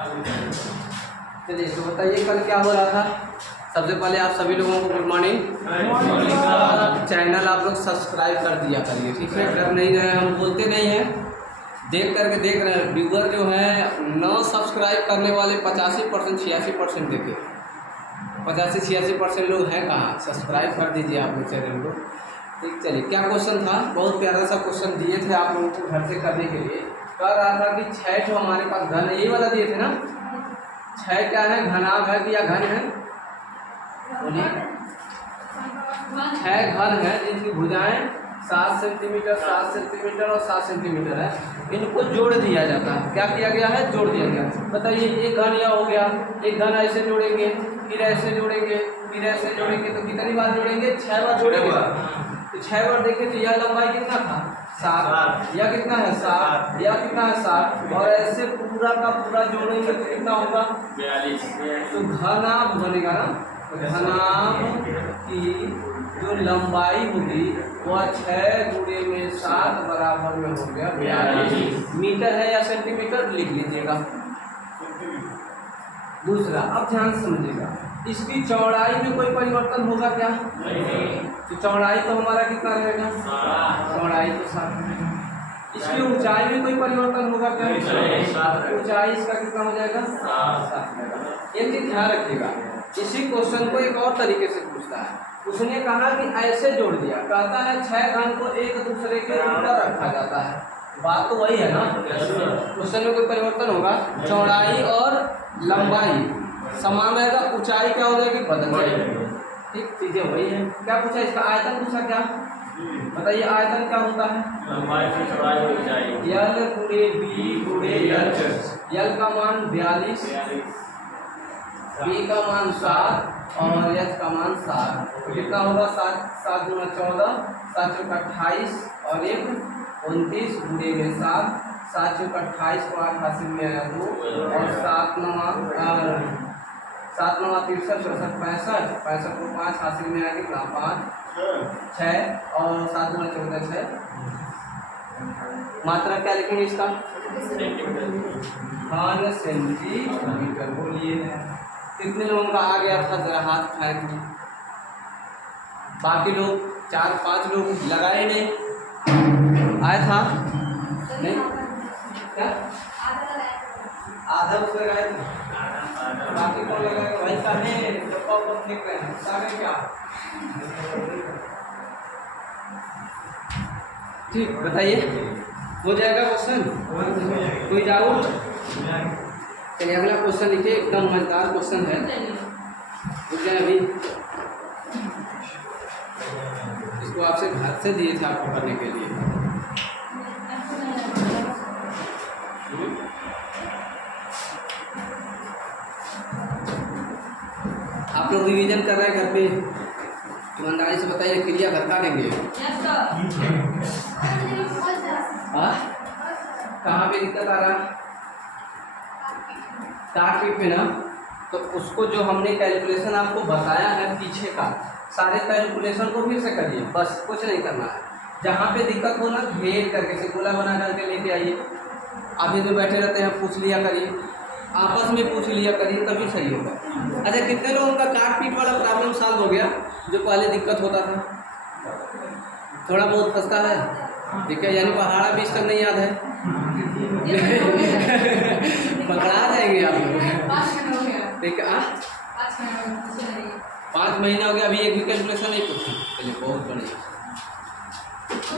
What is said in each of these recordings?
चलिए तो बताइए कल क्या हो रहा था। सबसे पहले आप सभी लोगों को गुड मॉर्निंग। चैनल आप लोग सब्सक्राइब कर दिया करिए, ठीक है। कर नहीं रहे, हम बोलते नहीं हैं, देख करके देख रहे हैं। व्यूअर जो है न सब्सक्राइब करने वाले 85% 86% देखे, 85-86% लोग हैं कहाँ। सब्सक्राइब कर दीजिए आप लोग चैनल को, ठीक। चलिए क्या क्वेश्चन था, बहुत प्यारा सा क्वेश्चन दिए थे आप लोगों को घर से करने के लिए। कह रहा था कि 6 जो हमारे पास घन है, यही वाला दिए थे ना। 6 क्या है, घनाभ है कि या घन है, बोलिए। 6 घन है जिनकी भुजाएं 7 सेंटीमीटर 7 सेंटीमीटर और 7 सेंटीमीटर है। इनको जोड़ दिया जाता है। क्या किया गया है, जोड़ दिया गया। बताइए एक घन यह हो गया, एक घन ऐसे जोड़ेंगे, फिर ऐसे जोड़ेंगे, फिर ऐसे जोड़ेंगे, तो कितनी बार जोड़ेंगे, 6 बार जोड़ेंगे। तो 6 बार देखें तो यह लंबाई कितना था, 7, या कितना है 7, या कितना है 7, और ऐसे पूरा का पूरा जोड़ेंगे तो कितना होगा 42। तो घनाभ बनेगा ना, घनाभ की जो लंबाई होगी वह 6 गुणे में 7 बराबर में हो गया 42 मीटर है, या सेंटीमीटर लिख लीजिएगा। दूसरा, अब ध्यान से समझिएगा, इसकी चौड़ाई में कोई परिवर्तन होगा क्या, तो चौड़ाई तो हमारा कितना रहेगा, चौड़ाई तो 7 रहेगा। इसकी ऊंचाई में कोई परिवर्तन होगा क्या, ऊंचाई इसका कितना हो जाएगा, 7 रहेगा। एक चीज ध्यान रखिएगा, इसी क्वेश्चन को एक और तरीके से पूछता है। उसने कहा कि ऐसे जोड़ दिया, कहता है 6 घन को एक दूसरे के ऊपर रखा जाता है। बात तो वही है ना, क्वेश्चन में कोई परिवर्तन होगा, चौड़ाई और लंबाई समान रहेगा, ऊंचाई क्या हो जाएगी, बदल जाएगी, ठीक। चीजें वही है। क्या पूछा, इसका आयतन पूछा, क्या बताइए आयतन क्या होता है, यल गुणे बी गुणे यल का मान 42, बी का मान 7 और एच का मान 7, तो कितना होगा 7 गुना 14, 7 चौका 28 और 1 29 गुणे में 7, 7 चौका 28 को 8 हासिल में आया 2 और 7 9 63 64 65 65 को 5 हासिल में आया कितना 5 6 और 7 गुना 14 6। मात्रा क्या लिखेंगे इसका, घन सेंटीमीटर। बोलिए कितने लोगों का आ गया था, जरा हाथ उठाए थे। बाकी लोग 4-5 लोग लगाए नहीं, आया था नहीं, क्या आधा उसमें लगाए थे, बाकी कौन लगाएगा भाई, सारे तो फेंक रहे हैं, सारे क्या, ठीक। बताइए हो जाएगा क्वेश्चन, कोई डाउट। चलिए अगला क्वेश्चन लिखिए, एकदम मजेदार क्वेश्चन है, रुक जाए अभी। इसको आपसे घर से दिए थे आपको करने के लिए। आप लोग रिवीजन कर रहे हैं घर पे, ईमानदारी से बताइए, क्रिया घर का देंगे। कहाँ पे दिक्कत आ रहा है, काट पीट में ना, तो उसको जो हमने कैलकुलेशन आपको बताया है पीछे का, सारे कैलकुलेशन को फिर से करिए, बस कुछ नहीं करना है। जहाँ पे दिक्कत हो ना, घेर करके से गोला बना करके लेके आइए। अभी तो बैठे रहते हैं, पूछ लिया करिए, आपस में पूछ लिया करिए, तभी सही होगा। अच्छा, कितने लोगों का काट पीट वाला प्रॉब्लम सॉल्व हो गया, जो पहले दिक्कत होता था, थोड़ा बहुत फंसता है, ठीक है। यानी पहाड़ा बीच तक नहीं याद है पकड़ा जाएंगे आप लोग, ठीक है। 5 महीना हो गया, अभी एक भी कैलकुलेशन नहीं पूछी। चलिए बहुत बढ़िया,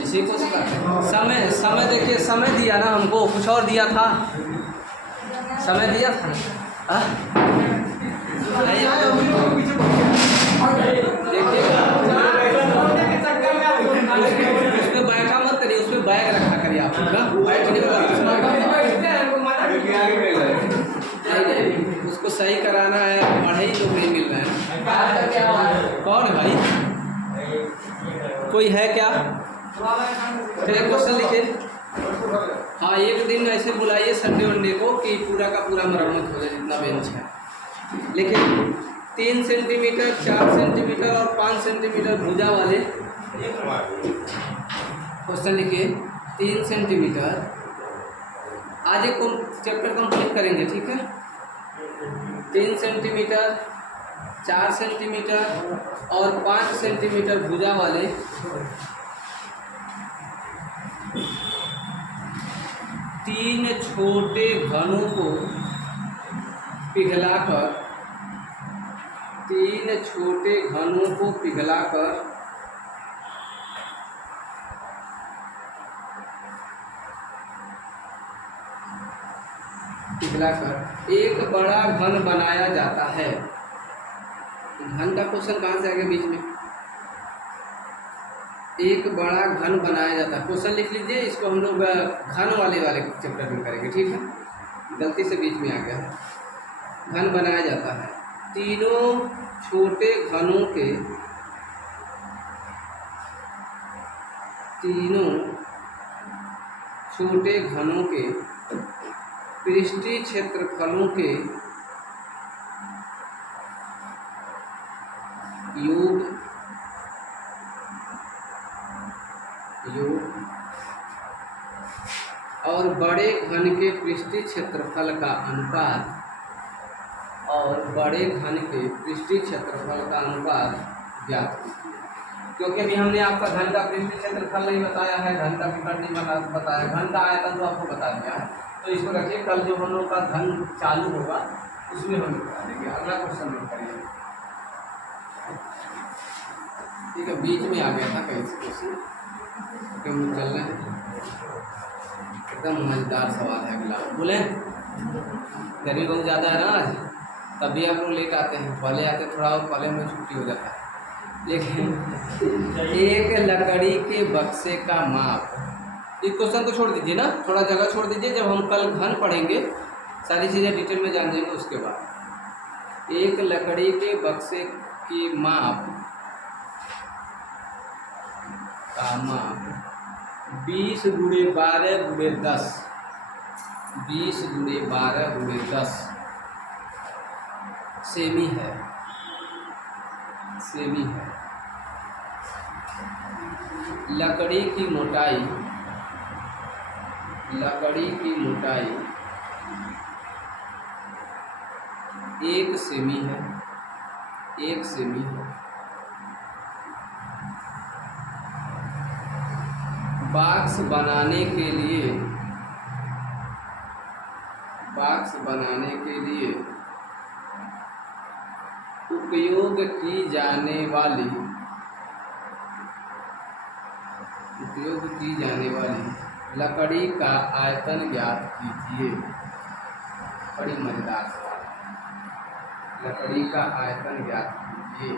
इसी को समय देखिए, समय दिया ना हमको, कुछ और दिया था, समय दिया था। उसमें बैठा मत करिए, उसमें बैग रखा करिए आप बैठने उसको सही कराना है, पढ़ाई लोग नहीं मिल रहे हैं। कौन है भाई, कोई है क्या, चलिए क्वेश्चन लिखिए। हाँ, एक दिन ऐसे बुलाइए संडे वनडे को कि पूरा का पूरा मरम्मत हो जाए, जितना बेंच है। लेकिन 3 सेंटीमीटर 4 सेंटीमीटर और 5 सेंटीमीटर भुजा वाले क्वेश्चन लिखिए। 3 सेंटीमीटर, आज एक चैप्टर कंप्लीट करेंगे, ठीक है। 3 सेंटीमीटर, 4 सेंटीमीटर और 5 सेंटीमीटर भुजा वाले 3 छोटे घनों को पिघलाकर 3 छोटे घनों को पिघलाकर एक बड़ा घन बनाया जाता है। घन का क्वेश्चन कहाँ से आ गया बीच में? एक बड़ा घन बनाया जाता है, क्वेश्चन लिख लीजिए। इसको हम लोग घन वाले चैप्टर में करेंगे, ठीक है? गलती से बीच में आ गया है। घन बनाया जाता है तीनों छोटे घनों के, तीनों छोटे घनों के पृष्ठीय क्षेत्रफलों के योग और बड़े घन के पृष्ठीय क्षेत्रफल का अनुपात ज्ञात कीजिए। क्योंकि अभी हमने आपका घन का पृष्ठीय क्षेत्रफल नहीं बताया है, घन का विकर्ण नहीं बताया, घन का आयतन तो आपको बता दिया है। तो इसको रखिए, कल जो हम लोग का घन चालू होगा उसमें हम लोग बता देंगे। अगला क्वेश्चन नोट करिए, ठीक है? बीच में आ गया था कहीं से क्वेश्चन, क्यों चल रहे हैं? एकदम मजेदार सवाल है अगला। बोले गर्मी बहुत ज़्यादा है ना आज, तभी आप लोग लेट आते हैं। पहले आते थोड़ा और पहले में छुट्टी हो जाता है। लेकिन एक लकड़ी के बक्से का माप, इस क्वेश्चन को छोड़ दीजिए ना, थोड़ा जगह छोड़ दीजिए। जब हम कल घन पढ़ेंगे सारी चीज़ें डिटेल में जान जाएंगे। उसके बाद एक लकड़ी के बक्से की माप का माप 20 × 12 × 10, 20 × 12 × 10 सेमी है, सेमी है। लकड़ी की मोटाई 1 सेमी है, 1 सेमी है। बॉक्स बनाने के लिए उपयोग की जाने वाली लकड़ी का आयतन ज्ञात कीजिए। बड़ी मजेदार सवाल है। लकड़ी का आयतन ज्ञात कीजिए।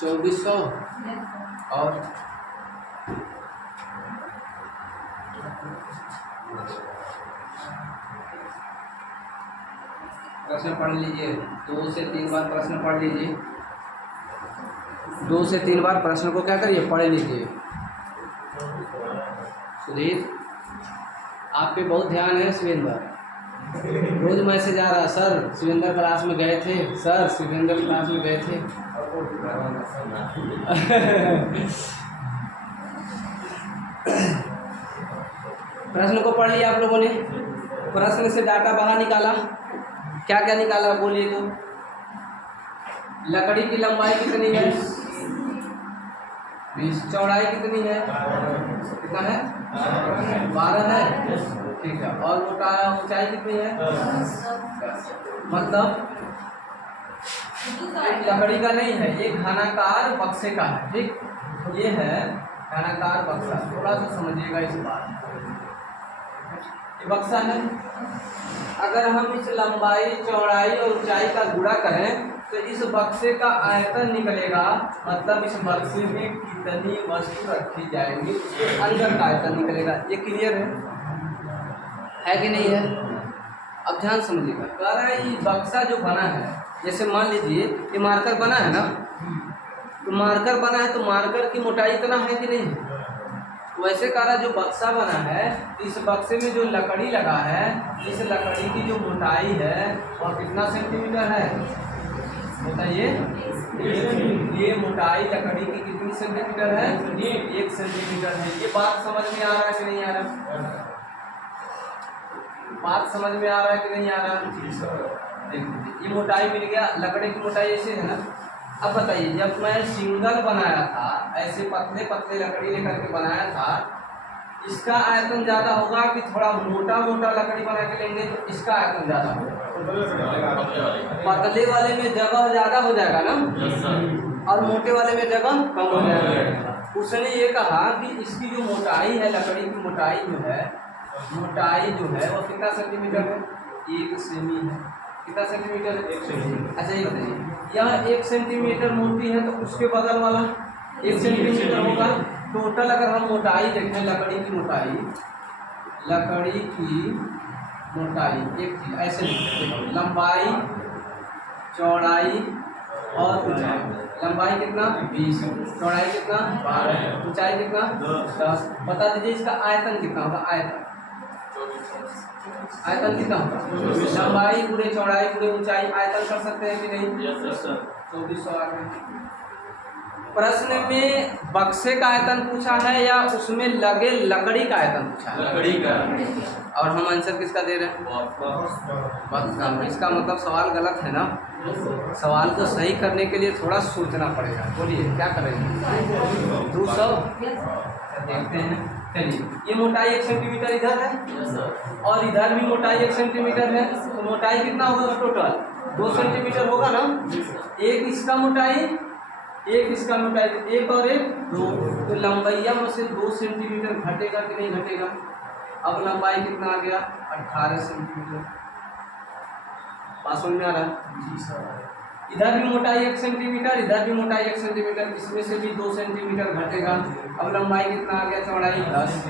चौबीस सौ और प्रश्न पढ़ लीजिए। 2 से 3 बार प्रश्न पढ़ लीजिए। 2 से 3 बार प्रश्न को क्या करिए, पढ़ लीजिए। सुधीर, आप पे बहुत ध्यान है। शिवेंद्र रोज मैसेज आ रहा, सर शिवेंद्र क्लास में गए थे, सर शिवेंद्र क्लास में गए थे। प्रश्न को पढ़ लिया आप लोगों ने? प्रश्न से डाटा बाहर निकाला, क्या क्या निकाला बोलिए तो? लकड़ी की लंबाई कितनी है? 20। चौड़ाई कितनी है? कितना है? 12 है, ठीक है। और ऊंचाई कितनी है? 10। मतलब लकड़ी का नहीं है, ये घनाकार बक्से का है, ठीक? ये है घनाकार बक्सा। थोड़ा सा समझिएगा इस बात। ये बक्सा है, अगर हम इस लंबाई चौड़ाई और ऊंचाई का गुणा करें तो इस बक्से का आयतन निकलेगा, मतलब इस बक्से में कितनी वस्तु रखी जाएंगी उसके अंदर का आयतन निकलेगा। ये क्लियर है कि नहीं है? अब ध्यान समझिएगा। कह रहा है ये बक्सा जो बना है, जैसे मान लीजिए ये मार्कर बना है ना, तो मार्कर बना है तो मार्कर की मोटाई इतना है कि नहीं है? वैसे कह रहा जो बक्सा बना है, इस बक्से में जो लकड़ी लगा है, इस लकड़ी की जो मोटाई है वह कितना सेंटीमीटर है बताइए? ये मोटाई लकड़ी की कितनी सेंटीमीटर है? 1 सेंटीमीटर है। ये बात समझ में आ रहा है कि नहीं आ रहा? बात समझ में आ रहा है कि नहीं आ रहा? देखिए ये मोटाई मिल गया, लकड़ी की मोटाई ऐसे है ना। अब बताइए जब मैं सिंगल बनाया था, ऐसे पतले पतले लकड़ी लेकर के बनाया था, इसका आयतन ज़्यादा होगा कि थोड़ा मोटा मोटा लकड़ी बना के लेंगे तो इसका आयतन ज़्यादा होगा? पतले वाले में जगह ज़्यादा हो जाएगा ना, और मोटे वाले में जगह कम हो जाएगा। उसने ये कहा कि इसकी जो मोटाई है, लकड़ी की मोटाई जो है वो कितना सेंटीमीटर है? 1 सेमी है। कितना सेंटीमीटर है? 1 सेंटीमीटर। अच्छा ये बताइए, यह 1 सेंटीमीटर मोटी है तो उसके बगल वाला 1 सेंटीमीटर होगा। टोटल अगर हम मोटाई देखें, लकड़ी की मोटाई एक चीज ऐसे देखो, लंबाई चौड़ाई और ऊंचाई। लंबाई कितना? 20, चौड़ाई कितना? 12, ऊंचाई कितना? 10। बता दीजिए इसका आयतन कितना होगा? आयतन कितना होगा? लंबाई पूरे चौड़ाई पूरे ऊंचाई आयतन कर सकते हैं कि नहीं? 2400 आ गए। प्रश्न में बक्से का आयतन पूछा है या उसमें लगे लकड़ी का आयतन पूछा है? लकड़ी का। और हम आंसर किसका दे रहे हैं? बक्सा। इसका मतलब सवाल गलत है ना। सवाल को सही करने के लिए थोड़ा सोचना पड़ेगा। बोलिए क्या करेंगे? 200 देखते हैं। चलिए ये मोटाई 1 सेंटीमीटर इधर है और इधर भी मोटाई 1 सेंटीमीटर है, तो मोटाई कितना होगा टोटल? 2 सेंटीमीटर होगा ना। एक इसका मोटाई, एक और एक 2, तो लंबाइया में से 2 सेंटीमीटर घटेगा कि नहीं घटेगा? अब लंबाई कितना आ गया? 18 सेंटीमीटर। बात समझ में आ रहा है? इधर भी मोटाई 1 सेंटीमीटर, इधर भी मोटाई 1 सेंटीमीटर, इसमें से भी 2 सेंटीमीटर घटेगा। अब लंबाई कितना आ गया? चौड़ाई 10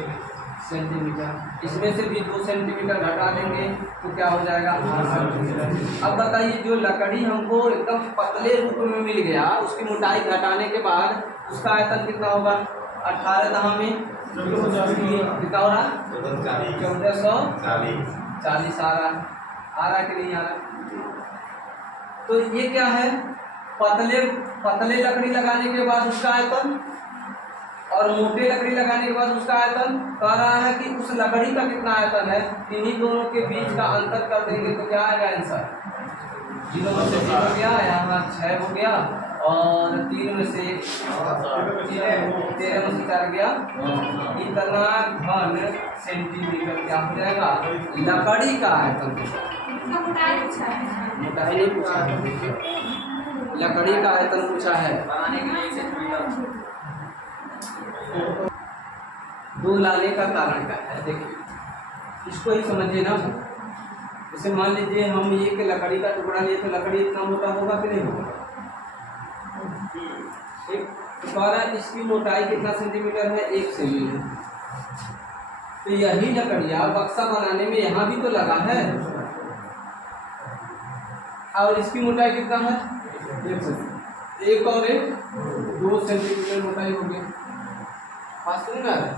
सेंटीमीटर, इसमें से भी 2 सेंटीमीटर घटा देंगे तो क्या हो जाएगा? 8 सेंटीमीटर। अब बताइए जो लकड़ी हमको एकदम पतले रूप में मिल गया, उसकी मोटाई घटाने के बाद उसका आयतन कितना होगा? 18 दहा में कितना हो रहा? 1440 आ रहा कि नहीं आ रहा? तो ये क्या है? पतले लकड़ी लगाने के बाद उसका आयतन और मोटे लकड़ी लगाने के बाद उसका आयतन। कह रहा है कि उस लकड़ी का कितना आयतन है, इन्हीं दोनों के बीच का अंतर कर देंगे तो क्या आएगा आंसर? 0 में से 3 हो गया, यहाँ 6 हो गया और 3 में से 13 में से 4 गया। इतना घन सेंटीमीटर क्या हो जाएगा? लकड़ी का आयतन। मोटाई नहीं पूछा है, लकड़ी का आयतन पूछा है। बनाने के लिए सेंटीमीटर। 2 लाने का कारण क्या है? देखिए इसको ही समझिए ना। जैसे मान लीजिए हम एक लकड़ी का टुकड़ा लिए तो लकड़ी इतना मोटा होगा कि नहीं होगा? एक टुकड़ा, इसकी मोटाई कितना सेंटीमीटर है? 1 सेंटीमीटर। तो यही लकड़िया बक्सा बनाने में यहाँ भी तो लगा है और इसकी मोटाई कितना है? 1 सेंटीमीटर। एक और एक 2 सेंटीमीटर मोटाई हो गई। पास सुन रहा है?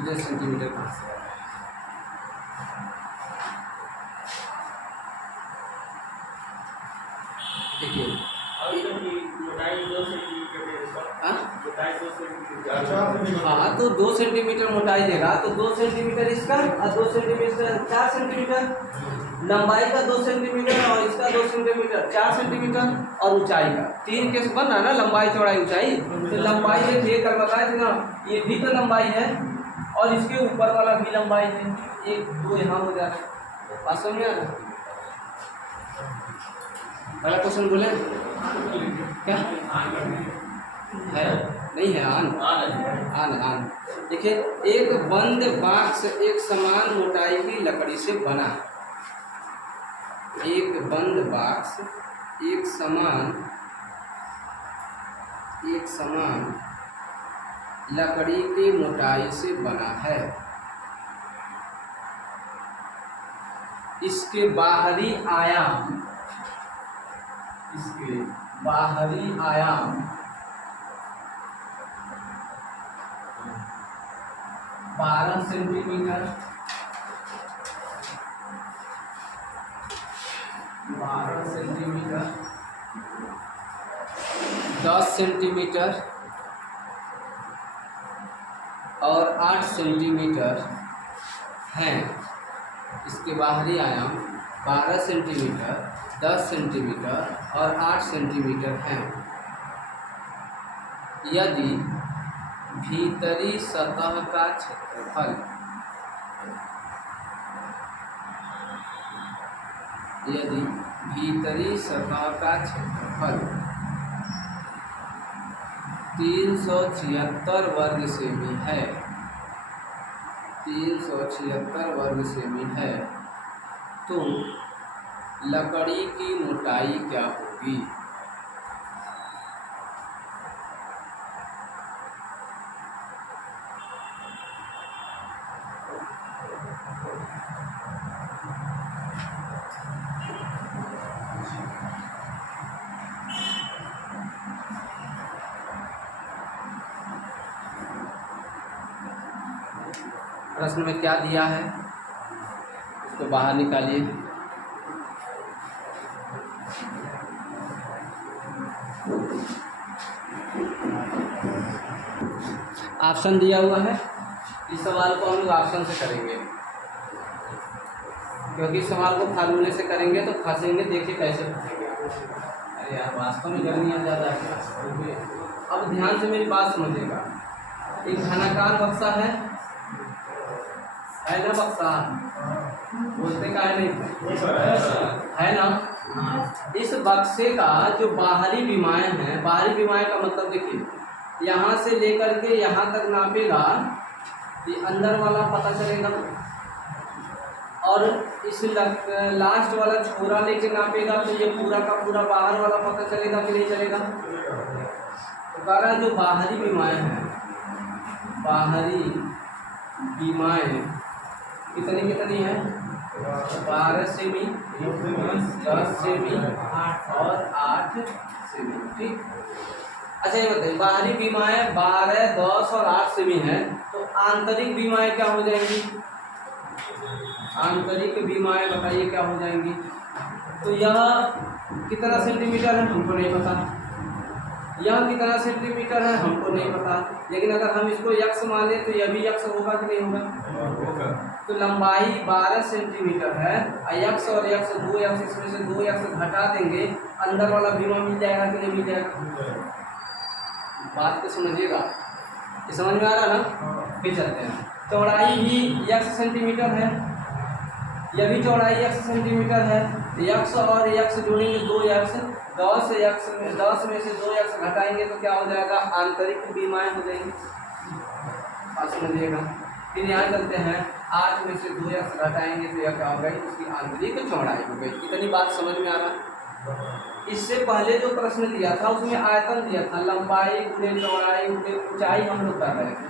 1 सेंटीमीटर पास। देखिए मोटाई 2 सेंटीमीटर। हाँ तो 2 सेंटीमीटर मोटाई देगा तो 2 सेंटीमीटर इसका और 2 सेंटीमीटर 4 सेंटीमीटर। लंबाई का 2 सेंटीमीटर और इसका 2 सेंटीमीटर, 4 सेंटीमीटर और ऊंचाई का 3 केस बन रहा है ना, लंबाई चौड़ाई ऊंचाई। तो लंबाई ये देकर बताए थे ना, ये भी तो लंबाई है और इसके ऊपर वाला भी लंबाई है। 1 2 यहाँ हो जा रहा है। बात समझ में आ रहा है? पहला क्वेश्चन बोले क्या है? नहीं है, आन आन आन। देखिए, एक बंद बाक्स एक समान मोटाई की लकड़ी से बना है। एक बंद बाक्स एक समान लकड़ी की मोटाई से बना है। इसके बाहरी आयाम 12 सेंटीमीटर, 10 सेंटीमीटर और 8 सेंटीमीटर हैं। इसके बाहरी आयाम 12 सेंटीमीटर, 10 सेंटीमीटर और 8 सेंटीमीटर हैं। यदि भीतरी सतह का क्षेत्रफल 376 वर्ग सेमी है, 376 वर्ग सेमी है, तो लकड़ी की मोटाई क्या होगी? प्रश्न में क्या दिया है उसको बाहर निकालिए। ऑप्शन दिया हुआ है। इस सवाल को हम लोग ऑप्शन से करेंगे, क्योंकि इस सवाल को फार्मूले से करेंगे तो फंसेंगे। देखिए कैसे फंसेंगे। अरे यार, वास्तव में गर्मी आ जाता है। अब ध्यान से मेरी बात समझिएगा। एक घनाकार बक्सा है ना? बक्सा बोलते का है नहीं है ना? इस बक्से का जो बाहरी विमाएँ हैं, बाहरी विमाएँ का मतलब देखिए, यहाँ से लेकर के यहाँ तक नापेगा, ये अंदर वाला पता चलेगा, और इस लास्ट वाला छोरा लेके नापेगा तो ये पूरा का पूरा बाहर वाला पता चलेगा कि नहीं चलेगा? तो कह रहा है जो बाहरी विमाएँ हैं, बाहरी विमाएँ कितनी है? 12 सेमी, 10 सेमी और 8 सेमी। ठीक। अच्छा, ये बताइए, बाहरी विमाएँ 12, 10 और 8 सेमी है, तो आंतरिक विमाएँ क्या हो जाएंगी? आंतरिक विमाएँ बताइए क्या हो जाएंगी? तो यह कितना सेंटीमीटर है हमको नहीं पता, यह कितना सेंटीमीटर है हमको नहीं पता, लेकिन अगर हम इसको यक्स माने तो यह भी यक्स होगा कि नहीं होगा? तो लंबाई 12 सेंटीमीटर है, यक्स और यक्स 2 यक्स, इसमें से 2 यक्स घटा देंगे, अंदर वाला विमा मिल जाएगा कि नहीं मिल जाएगा? बात को समझिएगा, ये समझ में आ रहा ना? फिर चलते हैं। चौड़ाई भी यक्स सेंटीमीटर है, यह भी चौड़ाई यक्स सेंटीमीटर है। यक्स और यक्स जोड़ेंगे 2 यक्स, 10 में से 2 यक्स घटाएंगे तो क्या हो जाएगा? आंतरिक विमाएँ हो जाएंगी। बात समझिएगा। फिर यहाँ चलते हैं, 8 में से 2 यक्स घटाएंगे तो यह क्या हो गई? उसकी आंतरिक चौड़ाई हो गई। इतनी बात समझ में आ रहा है? इससे पहले जो प्रश्न दिया था उसमें आयतन दिया था, लंबाई गुणे चौड़ाई गुणे ऊंचाई हम लोग कर रहे थे,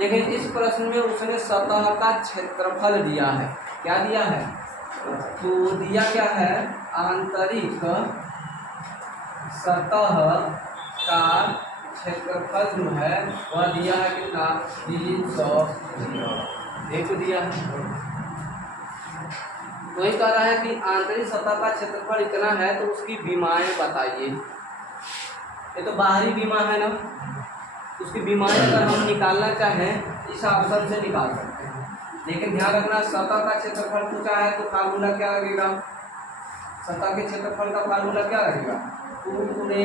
लेकिन इस प्रश्न में उसने सतह का क्षेत्रफल दिया है। क्या दिया है? तो दिया क्या है? आंतरिक सतह का क्षेत्रफल जो है वह दिया है कितना? 300 एक दिया है। वही कह रहा है कि आंतरिक सतह का क्षेत्रफल इतना है तो उसकी विमाएँ बताइए। ये तो बाहरी विमा है ना, उसकी विमाएँ अगर हम निकालना चाहें इस ऑप्शन से निकाल सकते हैं, लेकिन ध्यान रखना सतह का क्षेत्रफल पूछा है तो फार्मूला क्या लगेगा? सतह के क्षेत्रफल का फार्मूला क्या लगेगा? 2 गुणे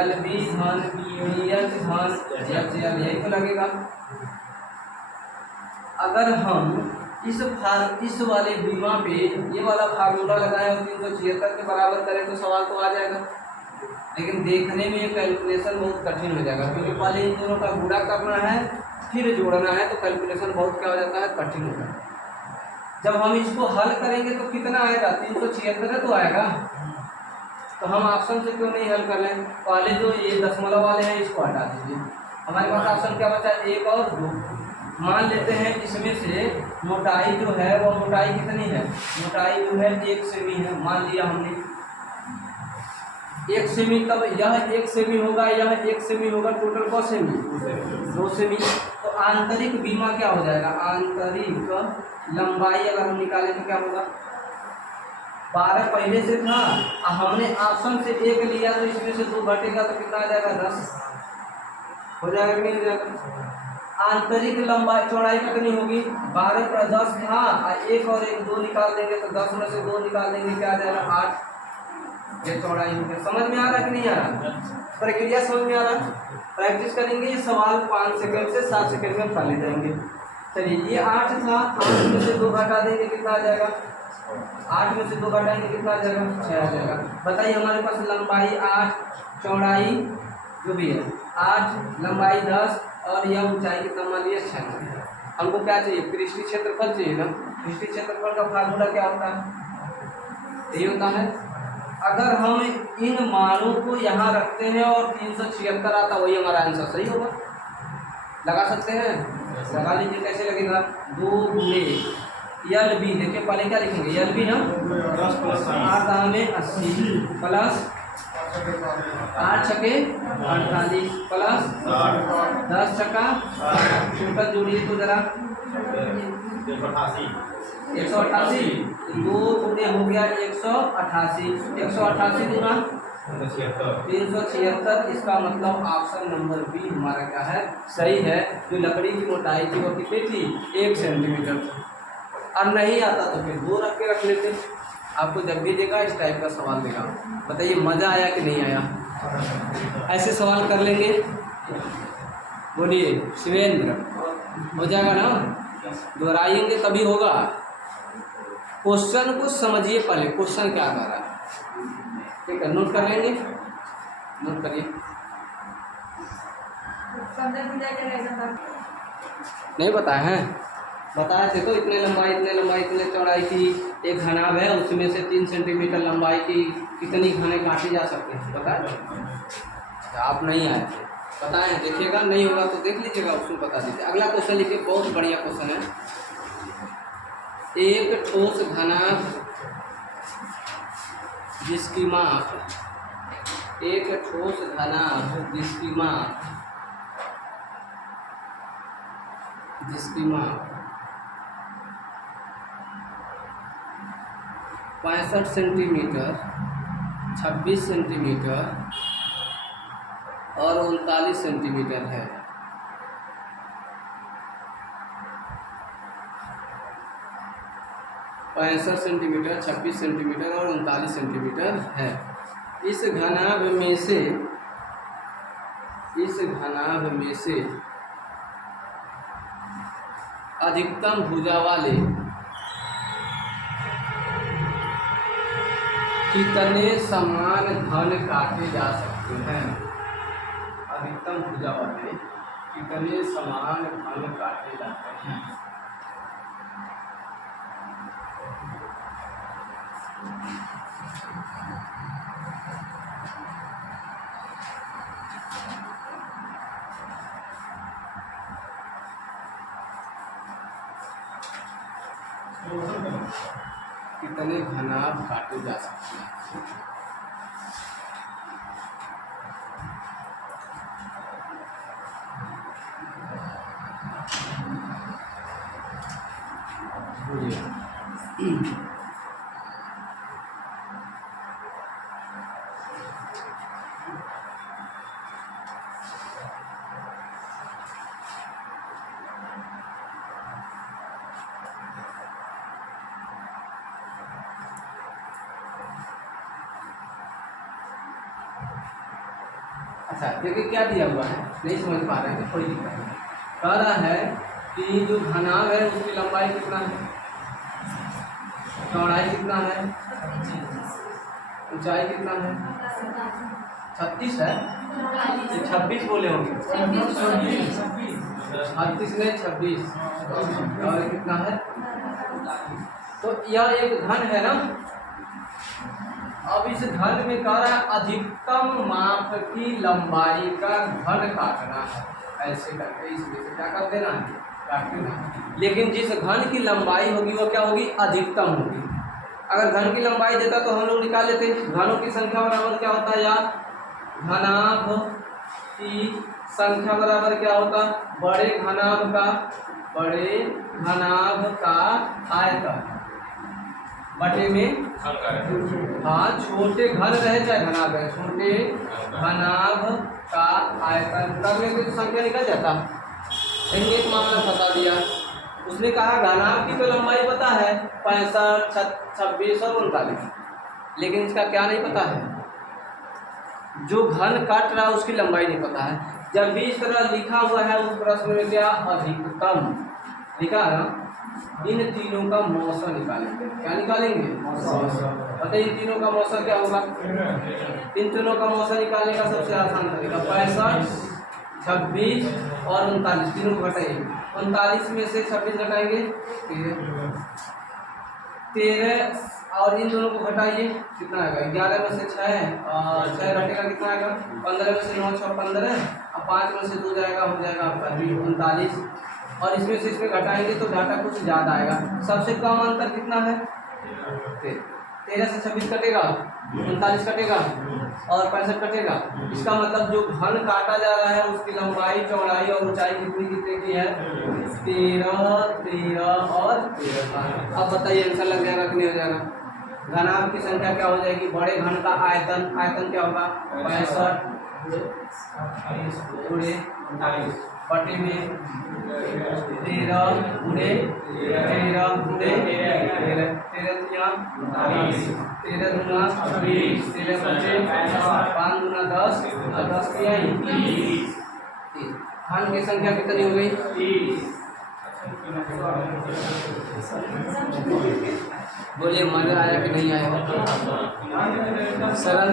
LB धन BH धन HL, यही तो लगेगा। अगर हम इस वाले बीमा पे ये वाला फार्मूला लगाएं और 376 के बराबर करें तो सवाल तो आ जाएगा। लेकिन देखने में ये कैलकुलेशन बहुत कठिन हो जाएगा, क्योंकि पहले इन दोनों का गुणा करना है फिर जोड़ना है, तो कैलकुलेशन बहुत क्या हो जाता है, कठिन हो जाता है। जब हम इसको हल करेंगे तो कितना आएगा, 376 तो आएगा। तो हम ऑप्शन से क्यों नहीं हल कर लें, पहले जो ये दशमलव वाले हैं इसको हटा दीजिए, हमारे पास ऑप्शन क्या बचा, 1 और 2। मान लेते हैं इसमें से मोटाई जो है वो मोटाई कितनी है, मोटाई जो है 1 सेमी है, मान लिया हमने 1 सेमी। तब यह 1 सेमी होगा, यह 1 सेमी होगा, टोटल कौ सेमी, 2 सेमी। तो आंतरिक बीमा क्या हो जाएगा, आंतरिक लंबाई अगर हम निकालें तो क्या होगा, 12 पहले से था, हमने ऑप्शन से 1 लिया तो इसमें से 2 घटेगा तो कितना आ जाएगा, 10 हो जाएगा कि नहीं हो जाएगा। आंतरिक लंबाई चौड़ाई कितनी होगी, 12 पर 10 था, 1 और 1 2 निकाल देंगे तो 10 में से 2 निकाल देंगे क्या आ जाएगा, 8। ये चौड़ाई हो गया। समझ में आ रहा कि नहीं आ रहा, प्रक्रिया समझ में आ रहा, प्रैक्टिस करेंगे। ये सवाल 5 सेकंड से 7 सेकंड में कर ले जाएंगे। चलिए ये 8 था, 8 में से 2 घटा देंगे कितना आ जाएगा, 8 में से 2 घटाएंगे कितना आ जाएगा, 6 आ जाएगा। बताइए हमारे पास लंबाई 8, चौड़ाई जो भी है 8, लंबाई 10 और यह ऊंचाई कितना मान लिया 6। हमको क्या चाहिए, पृष्ठीय क्षेत्रफल चाहिए ना। पृष्ठीय क्षेत्रफल का फार्मूला क्या होता है, ये होता है, अगर हम इन मानों को यहाँ रखते हैं और 376 आता, वही हमारा आंसर सही होगा। लगा सकते हैं, लगा लीजिए। कैसे लगेगा, 2 गुणे यल बी, देखिए पहले क्या लिखेंगे, यल बी हम 8 में 80 प्लस 8 छके 48 प्लस 10 छक्का, टोटल जोड़िए तो जरा 188, 2 गुणे हो गया 188, 188 गुना 376। इसका मतलब ऑप्शन नंबर बी हमारा क्या है, सही है। जो लकड़ी की मोटाई थी वो कितनी थी, 1 सेंटीमीटर। और नहीं आता तो फिर 2 रख के रख लेते। आपको जब भी देगा इस टाइप का सवाल देगा। बताइए मज़ा आया कि नहीं आया, ऐसे सवाल कर लेंगे। बोलिए शिवेंद्र, हो जाएगा ना, दोहराएंगे तभी होगा। क्वेश्चन को समझिए पहले, क्वेश्चन क्या कर रहा है, ठीक है, नोट कर लेंगे, नोट करिए। नहीं बताए हैं, बताए थे तो इतने लंबाई इतने चौड़ाई की एक घनाभ है, उसमें से 3 सेंटीमीटर लंबाई की कितनी घने काटी जा सकते हैं, पता है। आप नहीं आए थे, बताएं, देखिएगा, नहीं होगा तो देख लीजिएगा, उसमें बता दीजिए। अगला क्वेश्चन लिखिए, बहुत बढ़िया क्वेश्चन है। एक ठोस घनाभ जिसकी माप, एक ठोस घनाभ जिसकी माप 65 सेंटीमीटर, 26 सेंटीमीटर और 39 सेंटीमीटर है। पैंसठ सेंटीमीटर, 26 सेंटीमीटर और 39 सेंटीमीटर है। इस घनाभ में से अधिकतम भुजा वाले कितने समान घन काटे जा सकते हैं, अधिकतम भुजा वाले कितने समान घन काटे जाते हैं। कितने घनाभ काटे जा सकते हैं। अच्छा देखिए क्या दिया हुआ है, नहीं समझ पा रहे हैं, कोई दिक्कत नहीं। कह रहा है कि जो घनाभ है उसकी लंबाई कितना है, चौड़ाई कितना है, ऊंचाई कितना है? 36 है, 26 बोले होंगे। 36 नहीं 26, और कितना है? तो यह एक घन है ना। अब इस घन में कह रहा है अधिकतम माप की लंबाई का घन काटना है। ऐसे करके इसमें से क्या कर देना है? काट देना। लेकिन जिस घन की लंबाई होगी वो क्या होगी? अधिकतम होगी। अगर घन की लंबाई देता तो हम लोग निकाल लेते। घनों की संख्या बराबर क्या होता है यार? घनाभ की संख्या बराबर क्या होता? बड़े घनाभ का आयतन बटे में, हाँ छोटे घन रहे चाहे घनाभ है, छोटे घनाभ का आयतन करने के तो संख्या निकल जाता। एक मामला फंसा दिया। उसने कहा घनाभ की तो लंबाई पता है 65, 26 और 39, लेकिन इसका क्या नहीं पता है? जो घन काट रहा है उसकी लंबाई नहीं पता है। जब भी इस तरह लिखा हुआ है उस प्रश्न में क्या अधिकतम लिखा है ना, इन तीनों का मौसा निकालेंगे। क्या निकालेंगे? बताइए इन तीनों का मौसा क्या होगा? इन तीनों का मौसा निकालने का सबसे आसान तरीका 65, 26 और 39 तीनों को घटाइए। 39 में से 26 घटाएंगे 13 और इन दोनों को घटाइए कितना आएगा? 11 में से 6 और 6 घटेगा कितना आएगा? 15 में से 9 6 15 और 5 में से 2 जाएगा, हो जाएगा आपका 39। और इसमें से इसमें घटाएंगे तो घाटा कुछ ज़्यादा आएगा। सबसे कम अंतर कितना है? 13 से 26 कटेगा, 39 कटेगा और 65 कटेगा। इसका मतलब जो घन काटा जा रहा है उसकी लंबाई, चौड़ाई और ऊंचाई कितनी कितने की है? 13, 13 और 13। अब बताइए आंसर लग जाएगा कि नहीं हो जाएगा? घनाभ की संख्या क्या हो जाएगी? बड़े घन का आयतन क्या होगा? 65 गुणे बटे में 13 गुणे 13 गुणे 13 13 दूना 20 13 बचे 5 दूना 10 और 10 किया 30। घन की संख्या कितनी हो गई? 30। बोलिए मजा आया कि नहीं आया? सरल।